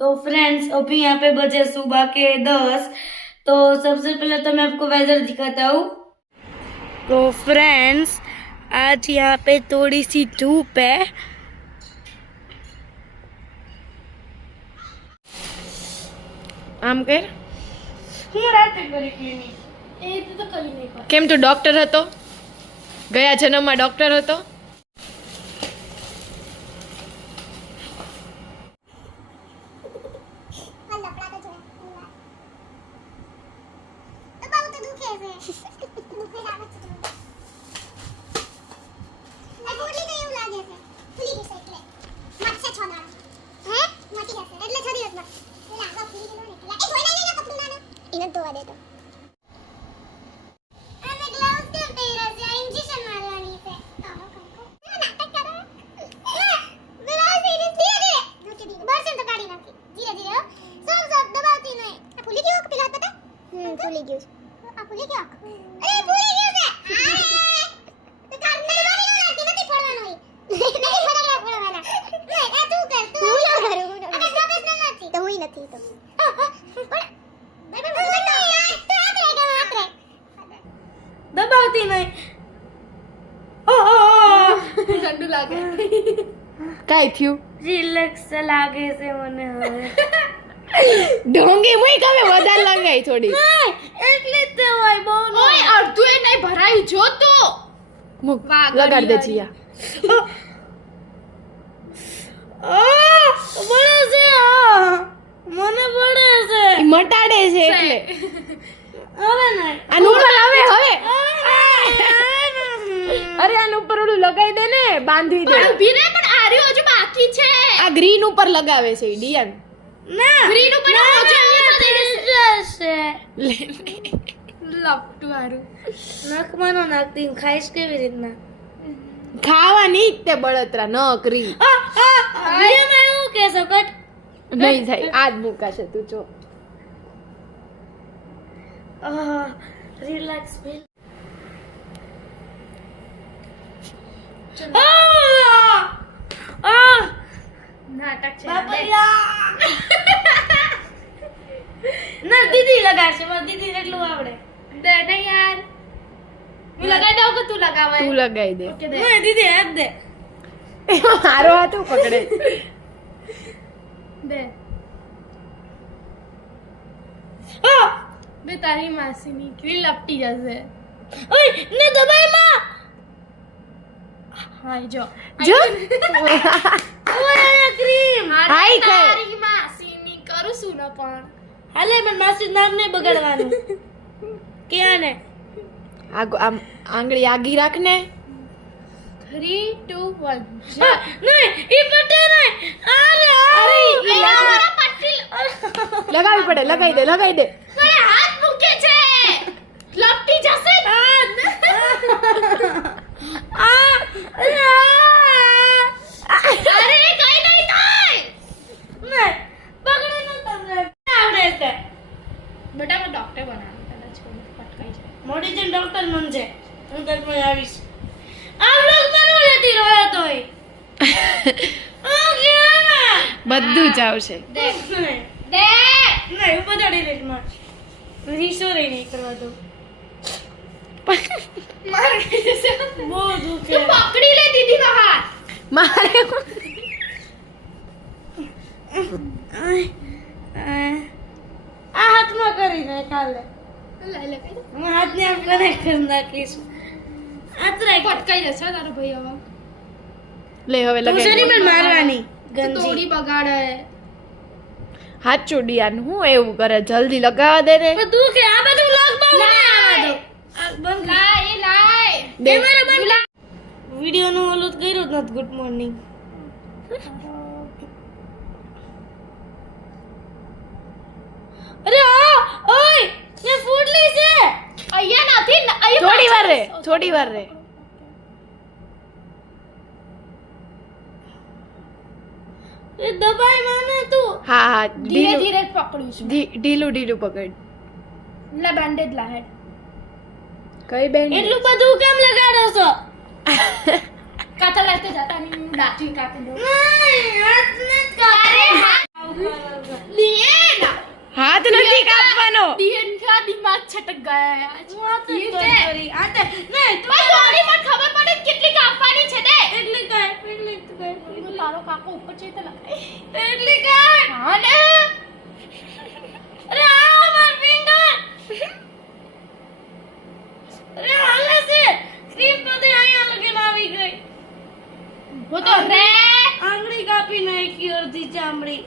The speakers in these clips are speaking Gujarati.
तो फ्रेंड्स अभी यहाँ पे बजे सुबह के 10। तो सबसे पहले तो मैं आपको वेदर दिखाता हूँ। तो फ्रेंड्स आज यहाँ पे थोड़ी सी धूप है। આમ કર હું રાતે કરી ક્લિનિક એ તો કરી નહીં પાડે. કેમ તું ડોક્ટર હતો? ગયા જન્મમાં ડોક્ટર હતો? દબાવતી નહીં. ઠંડુ લાગે. કાઈ થયું? રિલેક્સ લાગે છે મને હવે. ઢોંગી મુઈ કમે વધારે લગાઈ થોડી. એટલે જ તો હોય બહુ. ઓય અડધું એ નહીં ભરાયું જો તો. મુક લગાડ દે જીયા. બળે છે મને બળે છે. મટાડે છે એટલે. હવે નહીં. આનું ઉપર હવે અરે આનું ઉપર ઓલું લગાઈ દે ને, બાંધી દે. પણ ઊભી રહે, પણ આર્યો હજુ બાકી છે. આ ગ્રીન ઉપર લગાવે છે ડિયાન. ના ગ્રીન ઉપર હજુ અહીંયા તો જશે. લપટું આરું. નખમાં નો નાખતી ખાઈશ કેવી રીતના? ખાવાની જ તે બળતરા ન કરી. વિડીયોમાં એવું કહેશો કટ નહીં થાય, આજ મુકાશે તું જો. Relax feel. નાટક છે. ના દીદી લગાડશે, મારી દીદી એટલું આવડે. દે ને યાર. હું લગાઈ દઉં કે તું લગાવે? તું લગાઈ દે. ઓકે દે. ના દીદી હાથ દે. હારો હાથું પકડે. દે. બે તારી માસીની ક્રી લપટી જશે. ઓય ને દબાઈ માં. હાય જો. જો ઓય ક્રીમ. હાય કર. તારી માસીની કરું શું ન પણ. હાલે પણ માસી નામ નહીં બગાડવાનું. ક્યાં ને આમ આંગળી આગી રાખ ને. 3 2 1 નહીં ઈ પટે નહીં. અરે મારા પટ્ટી લગાવી પડે, લગાઈ દે, લગાઈ દે. મારે હાથ મૂકે છે. લપટી જશે. અરે કઈ નહીં થાય. નહીં પકડો ન તમને આવડે છે. બેટા મેં ડોક્ટર બનાવ્યું પેલા છોડ પટકાઈ જાય. મોડી જન ડોક્ટર મનજે. હું તરફ આવીશ. આ વ્લોગ બનવા લેતી રહ્યો તોય. બધું જ આવશે. દે નહીં દે. નહીં ઉપર ડિલીટ માર. રીસો રે નહીં કરવા દો. માર જશે. બહુ દુખે. તું પકડી લે દીદી નો હાથ. મારે આ હાથમાં કરી નાખ કાલે. લે લે કઈ હું હાથને આમ કનેક્ટ કરી નાખીશ. હાથ રાખ. પટકાઈ જશે તારો ભાઈ હવે. લે હવે તું શેની લગાઈ. પણ મારવાની તું ગંજી. તોડી બગાડે. હાથ ચોડિયાન હું એવું કરે, જલ્દી લગાવા દે ને. પણ તું કે આ બધું લોક બહુ ના આવવા દો. આ બંધ લાય એ લાય. દે. કેમેરા બંધ. વિડિયો નું ઓલું કર્યું જ નથી. Good morning. અરે ઓય એ ફૂટલી છે. અહીંયા નથી અહીંયા થોડી વાર રે, થોડી વાર રે. એ દબાઈ માને તું. હા હા, ધીરે ઢીલું ધીરે જ પકડું છું. ઢીલું ઢીલું પકડ. લે બેન્ડેજ લા હેડ. કઈ બેન? એટલું બધું કેમ લગાડો છો? કાતા લાગતે જાતા નહીં હું દાટી કાપી દઉં. નહીં હાથ નથી કાપો. અરે હા. આવું કરો છો. ગયા આજ. હું આ તો ઈ કર છે. કરી આ તે નહીં તું ભાઈ દોડી પણ ખબર પડે કે કેટલી કાપવાની છે ને. એટલી કાય એટલી તું કાય તો તારો કાકો ઉપર છે તો લગાય. એટલી કાય હા ને. અરે આ માર ફિંગર અરે હાલે છે ક્રીમ બધે અહીંયા લગીને આવી ગઈ वो तो रे આંગળી કાપી નાખી અડધી ચામડી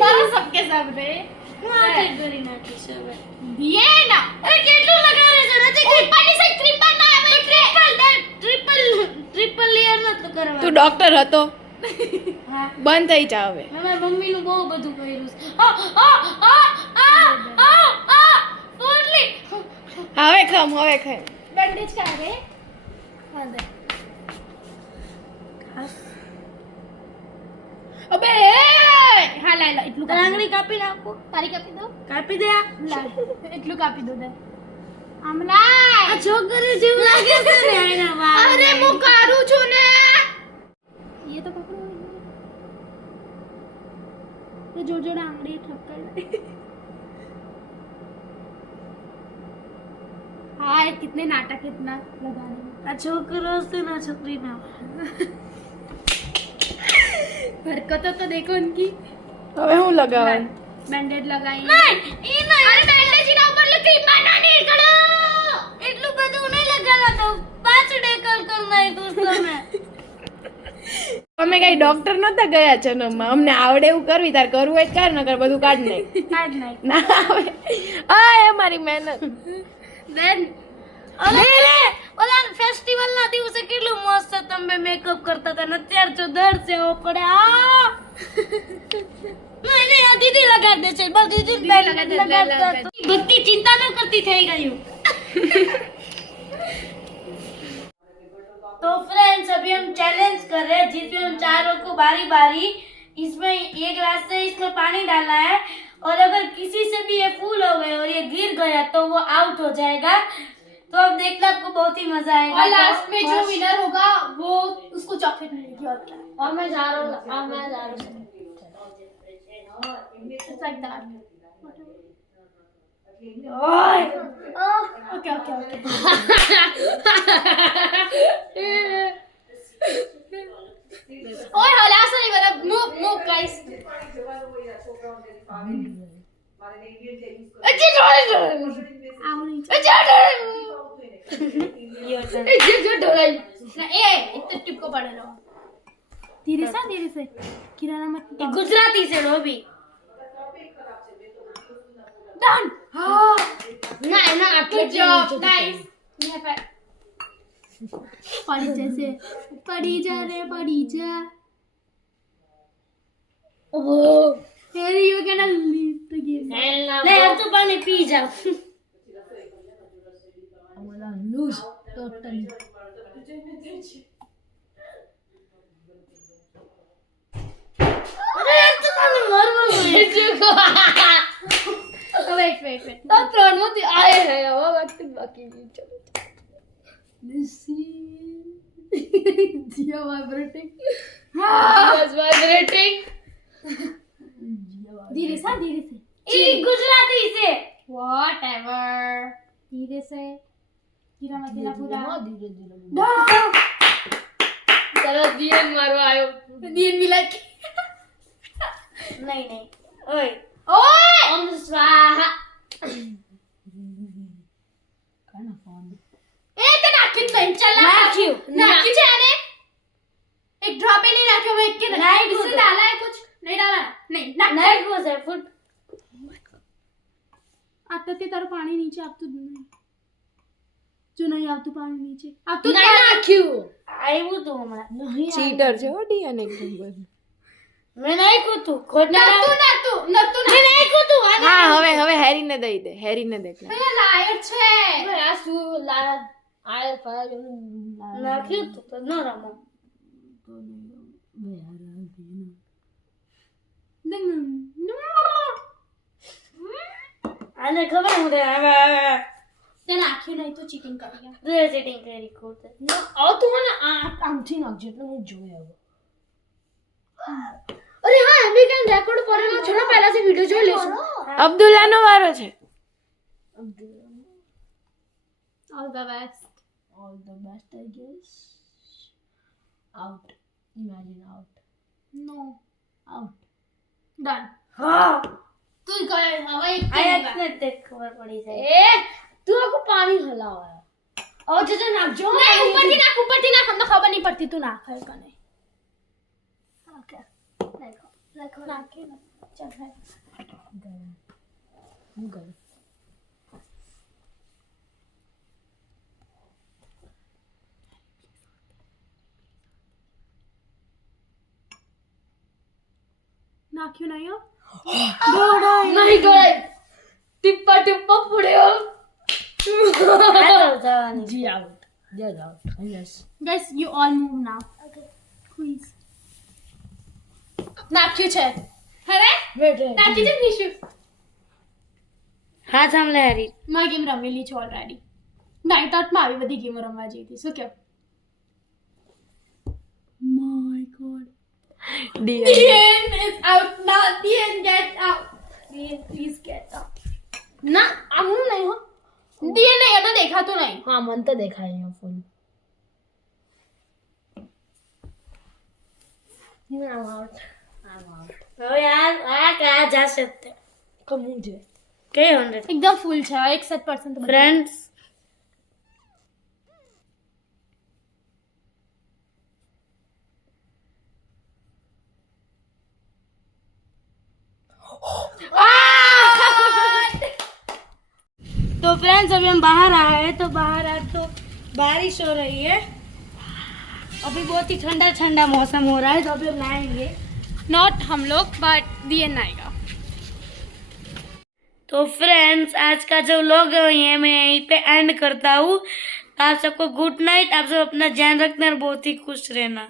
मारो सबके सब रे. હું આ કઈ કરી નાખીશ હવે ये ना. અરે કેટલું લગાવે છે નથી ऊपर से ट्रिपल ना है ટ્રિપલ લેયર નતો કરવા તું ડોક્ટર હતો હા બંધ થઈ જા હવે મેં મમ્મીનું બહુ બધું કર્યું છે ફોડલી હવે ખમ હવે ખમ बैंडेज का रे. अबे हाँ ला ला इतलू આંગળી કાપી નાખો तारी कापी दो. કાપી દે આ ला इतलू कापी दो दे. आमला છોકરી જેવું લાગે છે ને એના વાળ अरे मु करू छु ने. ये तो पकड़ो. ये जोड़ जोड़ आंगली ठक्कर. हाय कितने नाटक इतना लगाने में. આ છોકરો છે ને છોકરી ના हरकतों तो देखो उनकी. હવે હું લગાવવાનું बैंडेज लगाई. નહીં ઈ નહીં अरे बैंडेज ना ऊपर ले क्रीम बना नहीं करो. એટલું બધું નહીં લગાડવા તો પાછડે કર નાખ્યું તમે અમે કઈ ડોક્ટર નતા ગયા જન્મમાં અમને આવડે એવું કરવી તાર કરવું હોય તો કર નકર બધું કાઢ નાખ કાઢ નાખ ના આવે આ અમારી મહેનત देन અરે ઓલા ફેસ્ટિવલ ના દિવસે કેટલું મસ્ત તમે મેકઅપ કરતા હતા ને અત્યારે જો દર છે ઓ પડે આ નહીં નહીં આ દીદી લગાડ દે છે બસ દીદી દીદી લગાડ દે, લગાડતા લગાડ તો. ભક્તિ ચિંતા ન કરતી થઈ ગયું तो फ्रेंड्स अभी हम चैलेंज कर रहे हैं जिसमें हम चारों को बारी बारी इसमें ये ग्लास से इसमें पानी डालना है और अगर किसी से भी ये फूल हो गए और ये गिर गया तो वो आउट हो जाएगा तो अब देखना आपको बहुत ही मजा आएगा और लास्ट तो में जो विनर होगा वो उसको चॉकलेट मिलेगी. और मैं जा रहा हूँ It's like that. ओए Okay, okay, okay. ओए हला से नहीं बता. Move guys. अच्छी जोड़े ना ए इतना टिप को पड़े रहो. धीरे से किराना मत. ये गुजराती से लो भी Done. ना ना Good job. Nice. पड़ी जैसे पड़ी जा रे पड़ी जा. ओह Harry, you're gonna leave the game. नहीं अब तो पानी पी जाओ Lose totally. अरे यार तो पानी मर Wait. अब प्रणव आए हैं वो वक्त बाकी नहीं चलो Dia vibrating. was vibrating धीरे से ये गुजराती से Whatever. धीरे से गिरा मत देना पूरा. चलो दियन मारो आयो दिन मिला के. नहीं ओए ओए. ओम स्वाहा ए तो नाखिन नहीं चला. नाखियो. नाखिन जाने. एक ड्रॉप ही नहीं नाखियो मैं एक के. नहीं, इससे खुद. डाला है कुछ नहीं डाला. नहीं नहीं वो है फुट आता ते तार पानी नीचे आप तो नहीं. जो नहीं आप तो पानी नीचे आप तो नहीं नाख्यू आई वो तो हमारा ચીટર છે હો ડિયાન એકદમ બધું मैं नहीं कूदू खोटना नतु मैं नहीं कूदू હા હવે હેરીને દઈ દે હેરીને દેખ લે ये लायर छे. आसू ला आए पर नाख्यू तो न रमो आने खबर मुझे તે નાખ્યું નહીં તો ચીટિંગ કરી ગયા. रे सेटिंग करी खोते આવ તું મને આમથી નાખજો એટલે હું જોઈ આવું. अरे हाँ अभी क्या रिकॉर्ड करेगा छोड़ो पहले से वीडियो जो ले અબ્દુલ્લાનો વારો છે all the best All the best, I guess. Out. Imagine out. No Out. Done हाँ तू गए हवा एक આ ને તે ખબર પડી જાય ए, तू आको पानी हलावा. ઓ જો નાખજો नहीं ऊपर थी नाख हमने खबर नहीं पड़ती तू नाख है का नहीं ओके देखो नाख के ना चल है गए. नाख क्यों नहीं हो नहीं गए. टिप्पा टिप्पा पुड़े हो. આ તો જવાની जी out. Just out. Yes. guys you all move now okay please નાખ ક્યું છે હવે Wait. નાખી છે નિશુ હા સાંભળે હરી માં ગેમ રમેલી છે ઓલરેડી નાઇટ આઉટમાં આવી બધી ગેમો રમવા જઈ હતી શું કે my God DN is out now DN get out DN please get out ના આમનું નહીં હો DN નહીં એટલે દેખાતું નહીં हाँ मन तो देखा है यहाँ फुल. I'm out. હવે આ કયા જશે તે कम मुझे. કઈ 100 એકદમ ફૂલ છે 61% તો ફ્રેન્ડ્સ तो फ्रेंड्स अभी हम बाहर आए हैं तो बाहर आज तो बारिश हो रही है अभी बहुत ही ठंडा ठंडा मौसम हो रहा है तो अभी हम नहाएंगे नॉट हम लोग बट DN आएगा तो फ्रेंड्स आज का जो व्लॉग है ये मैं यहीं पे एंड करता हूँ आप सबको गुड नाइट आप सब अपना ध्यान रखना और बहुत ही खुश रहना.